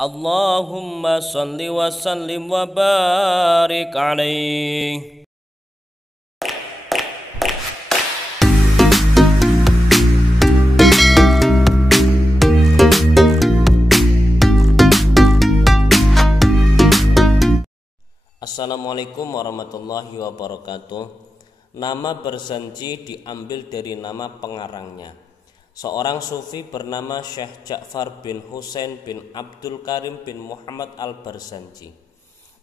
Allahumma salli wa sallim wa barik alaih. Assalamualaikum warahmatullahi wabarakatuh. Nama Barzanji diambil dari nama pengarangnya, seorang sufi bernama Syekh Ja'far bin Husain bin Abdul Karim bin Muhammad al-Barzanji.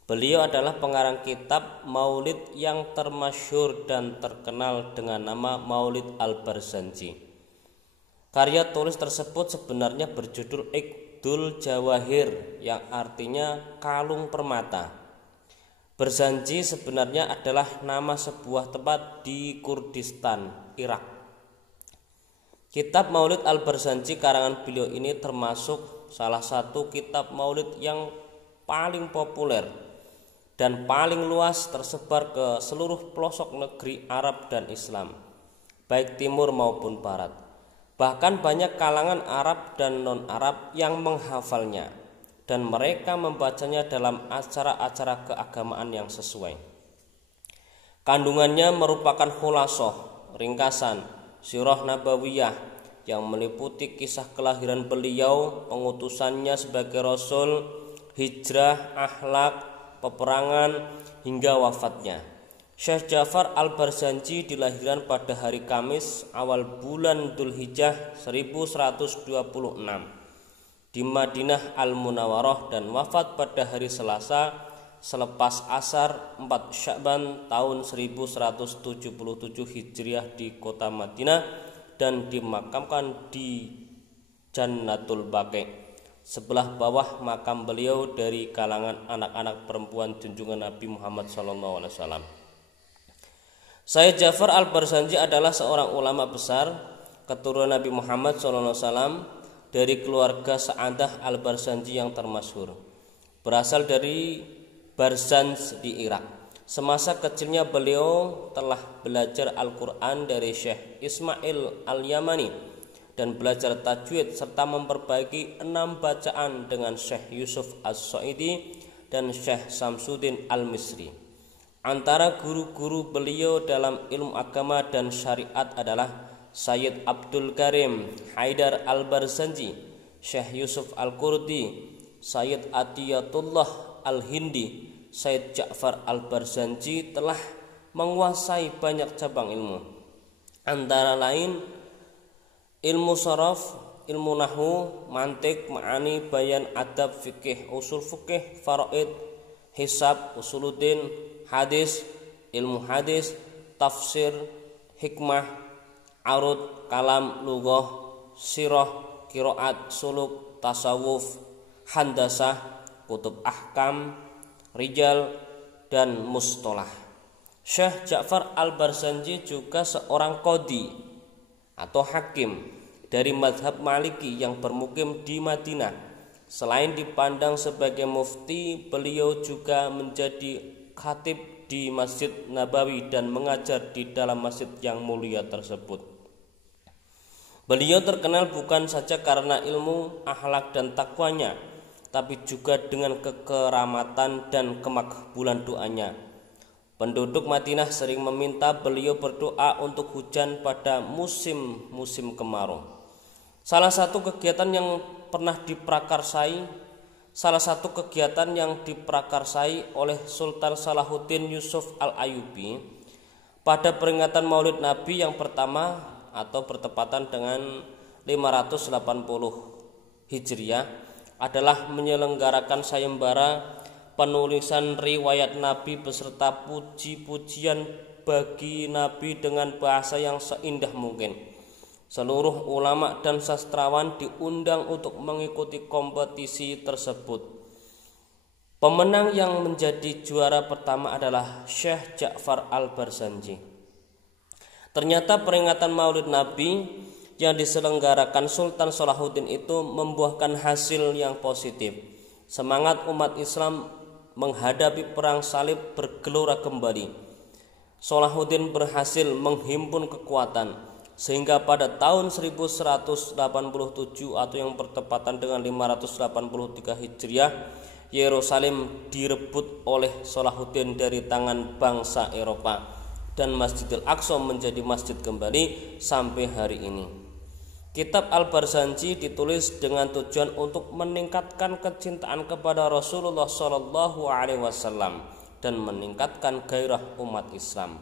Beliau adalah pengarang kitab Maulid yang termasyhur dan terkenal dengan nama Maulid al-Barzanji. Karya tulis tersebut sebenarnya berjudul Iqdul Jawahir, yang artinya kalung permata. Barzanji sebenarnya adalah nama sebuah tempat di Kurdistan, Irak. Kitab Maulid al-Barzanji karangan beliau ini termasuk salah satu kitab maulid yang paling populer dan paling luas tersebar ke seluruh pelosok negeri Arab dan Islam, baik timur maupun barat. Bahkan banyak kalangan Arab dan non-Arab yang menghafalnya, dan mereka membacanya dalam acara-acara keagamaan yang sesuai. Kandungannya merupakan khulasoh, ringkasan Sirah Nabawiyah yang meliputi kisah kelahiran beliau, pengutusannya sebagai rasul, hijrah, akhlak, peperangan, hingga wafatnya. Syekh Ja'far al-Barzanji dilahirkan pada hari Kamis awal bulan Dzulhijjah 1126 di Madinah Al-Munawwarah dan wafat pada hari Selasa selepas asar 4 Sya'ban tahun 1177 Hijriah di kota Madinah dan dimakamkan di Jannatul Baqi, sebelah bawah makam beliau dari kalangan anak-anak perempuan junjungan Nabi Muhammad SAW. Syekh Ja'far al-Barzanji adalah seorang ulama besar keturunan Nabi Muhammad SAW dari keluarga Sa'adah al-Barzanji yang termasyhur. Berasal dari Barzanj di Irak. Semasa kecilnya beliau telah belajar Al-Quran dari Syekh Ismail al-Yamani dan belajar tajwid serta memperbaiki 6 bacaan dengan Syekh Yusuf as-Sa'idi dan Syekh Samsuddin al-Misri. Antara guru-guru beliau dalam ilmu agama dan syariat adalah Sayyid Abdul Karim Haidar al-Barzanji, Syekh Yusuf al-Qurdi, Sayyid Atiyatullah al-Hindi. Syekh Ja'far al-Barzanji telah menguasai banyak cabang ilmu, antara lain ilmu sharaf, ilmu nahwu, mantik, ma'ani, bayan, adab, fikih, usul fikih, faraid, hisab, usuluddin, hadis, ilmu hadis, tafsir, hikmah, arud, kalam, lughah, sirah, qiraat, suluk, tasawuf, handasah, kutub ahkam, rijal, dan mustolah. Syekh Ja'far al-Barzanji juga seorang qadhi atau hakim dari mazhab Maliki yang bermukim di Madinah. Selain dipandang sebagai mufti, beliau juga menjadi khatib di Masjid Nabawi dan mengajar di dalam masjid yang mulia tersebut. Beliau terkenal bukan saja karena ilmu, akhlak, dan takwanya, tapi juga dengan kekeramatan dan kemakbulan doanya. Penduduk Madinah sering meminta beliau berdoa untuk hujan pada musim kemarau. Salah satu kegiatan yang diprakarsai oleh Sultan Salahuddin Yusuf al-Ayyubi pada peringatan Maulid Nabi yang pertama atau bertepatan dengan 580 Hijriah adalah menyelenggarakan sayembara penulisan riwayat Nabi beserta puji-pujian bagi Nabi dengan bahasa yang seindah mungkin. Seluruh ulama dan sastrawan diundang untuk mengikuti kompetisi tersebut. Pemenang yang menjadi juara pertama adalah Syekh Ja'far al-Barzanji. Ternyata peringatan Maulid Nabi yang diselenggarakan Sultan Salahuddin itu membuahkan hasil yang positif. Semangat umat Islam menghadapi perang salib bergelora kembali. Salahuddin berhasil menghimpun kekuatan sehingga pada tahun 1187 atau yang bertepatan dengan 583 Hijriah, Yerusalem direbut oleh Salahuddin dari tangan bangsa Eropa dan Masjidil Aqsa menjadi masjid kembali sampai hari ini. Kitab Al-Barzanji ditulis dengan tujuan untuk meningkatkan kecintaan kepada Rasulullah SAW dan meningkatkan gairah umat Islam.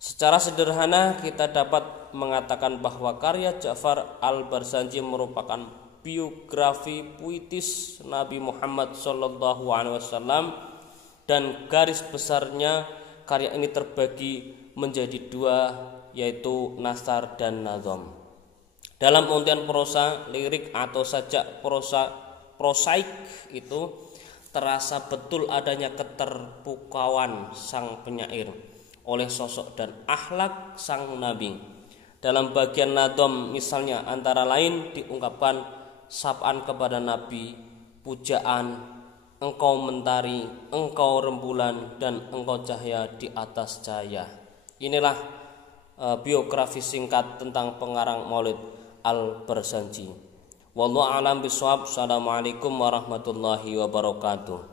Secara sederhana kita dapat mengatakan bahwa karya Ja'far Al-Barzanji merupakan biografi puitis Nabi Muhammad SAW, dan garis besarnya karya ini terbagi menjadi dua, yaitu nasar dan nazom. Dalam untian prosa, lirik atau sajak prosaik itu terasa betul adanya keterpukauan sang penyair oleh sosok dan akhlak sang nabi. Dalam bagian nadom misalnya antara lain diungkapkan sapaan kepada nabi, pujaan, engkau mentari, engkau rembulan, dan engkau cahaya di atas cahaya. Inilah biografi singkat tentang pengarang Maulid Al-Barzanji. Wallahu a'lam bishawab. Assalamualaikum warahmatullahi wabarakatuh.